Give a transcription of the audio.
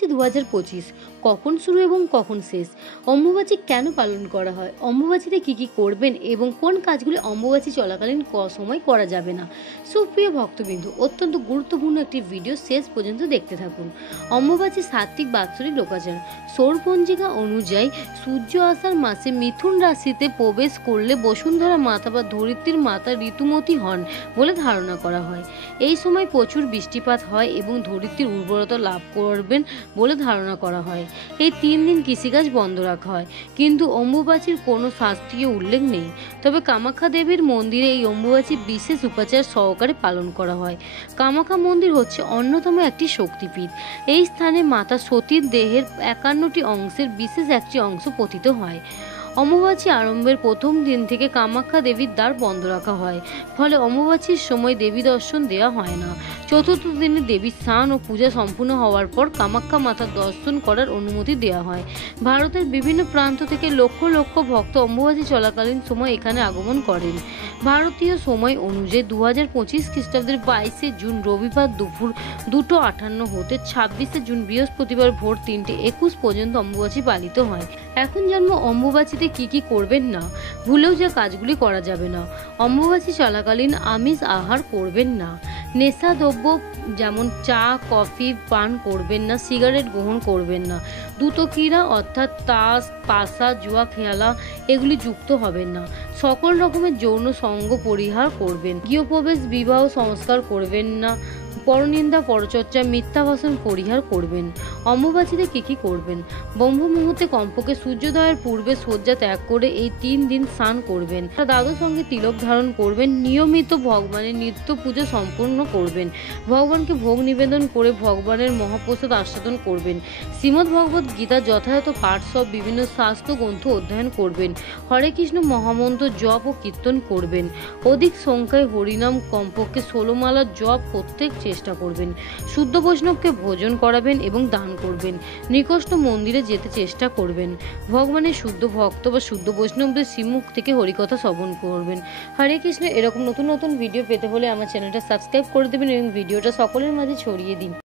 অম্বুবাচী 2025 কখন শুরু এবং কখন শেষ? অম্বুবাচী কেন পালন করা হয়? অম্বুবাচীতে কি করবেন এবং কোন কাজগুলি অম্বুবাচী চলাকালীন সময় করা যাবে না? সুপ্রিয় ভক্তবৃন্দ, অত্যন্ত গুরুত্বপূর্ণ একটি ভিডিও শেষ পর্যন্ত দেখতে থাকুন। অম্বুবাচী সাত্ত্বিক বাৎসরিক লোকাচার। সৌরপঞ্জিকা অনুযায়ী সূর্য আষাঢ় মাসে মিথুন রাশিতে প্রবেশ করলে বসুন্ধরা মাতা বা ধরিত্রীর মাতা ঋতুমতী হন বলে ধারণা করা হয়। এই সময় প্রচুর বৃষ্টিপাত হয় এবং ধরিত্রীর উর্বরতা লাভ করবেন বলে ধারণা করা হয়। এই 3 দিন কৃষিকাজ বন্ধ রাখা হয়, কিন্তু অম্বুবাচীর কোনো শাস্ত্রীয় উল্লেখ নেই। তবে কামাখ্যা দেবীর মন্দিরে এই অম্বুবাচী বিশেষ উপাচার সহকারে পালন করা হয়। কামাখ্যা মন্দির হচ্ছে অন্যতম একটি শক্তিপীঠ। এই স্থানে মাতা সতীর দেহের 51টি অংশের বিশেষ একটি অংশ পতিত হয়। অমাবাসী আরম্ভের প্রথম দিন থেকে কামাখ্যা দেবীর দ্বার বন্ধ রাখা হয়, ফলে অমাবাসীর সময় দেবী দর্শন দেওয়া হয় না। চতুর্থ দিনে দেবীর স্নান ও পূজা সম্পূর্ণ হওয়ার পর কামাখ্যা মাতার দর্শন করার অনুমতি দেওয়া হয়। ভারতের বিভিন্ন প্রান্ত থেকে লক্ষ লক্ষ ভক্ত অম্বুবাচী চলাকালীন সময় এখানে আগমন করেন। ভারতীয় সময় অনুযায়ী 2025 খ্রিস্টাব্দের 22শে জুন রবিবার দুপুর 2:58 হতে 26শে জুন বৃহস্পতিবার ভোর 3:21 পর্যন্ত অম্বুবাচী পালিত হয়। এখন জানবো অম্বুবাচীতে কি করবেন না, ভুলেও যে কাজগুলি করা যাবে না। অম্বুবাচী চলাকালীন আমিষ আহার করবেন না। নেশাদ্রব্য যেমন চা কফি পান করবেন না। সিগারেট গ্রহণ করবেন না। দ্রুতক্রীড়া অর্থাৎ তাস পাশা জুয়া খেলা এগুলি যুক্ত হবেন না। সকল রকমের যৌন সঙ্গ পরিহার করবেন। গৃহপ্রবেশ বিবাহ সংস্কার করবেন না। পরনিন্দা পরচর্চা মিথ্যা ভাষণ পরিহার করবেন। অম্বুবাচীতে কি করবেন? ব্রহ্ম মুহূর্তে কমপক্ষে সূর্যোদয়ের পূর্বে শয্যা ত্যাগ করে এই 3 দিন স্নান করবেন। দাদুর সঙ্গে তিলক ধারণ করবেন। নিয়মিত ভগবানের নিত্য পুজো সম্পূর্ণ করবেন। ভগবানকে ভোগ নিবেদন করে ভগবানের মহাপ্রসাদ আস্বাদন করবেন। শ্রীমদ্ ভগবত গীতা যথাযথ পাঠ সব বিভিন্ন শাস্ত্র গ্রন্থ অধ্যয়ন করবেন। হরে কৃষ্ণ মহামন্ত্র জপ ও কীর্তন করবেন। অধিক সংখ্যায় হরিনাম কমপক্ষে 16 মালা জপ প্রত্যেক চেষ্টা করবেন। শুদ্ধ বৈষ্ণবকে ভোজন করাবেন এবং দান করবেন। নিকষ্ট মন্দিরে যেতে চেষ্টা করবেন। ভগবানের শুদ্ধ ভক্ত বা শুদ্ধ বৈষ্ণবদের শ্রীমুখ থেকে হরিকথা শ্রবণ করবেন। হরে কৃষ্ণ। এরকম নতুন নতুন ভিডিও পেতে হলে আমার চ্যানেলটা সাবস্ক্রাইব করে দেবেন এবং ভিডিওটা সকলের মাঝে ছড়িয়ে দিন।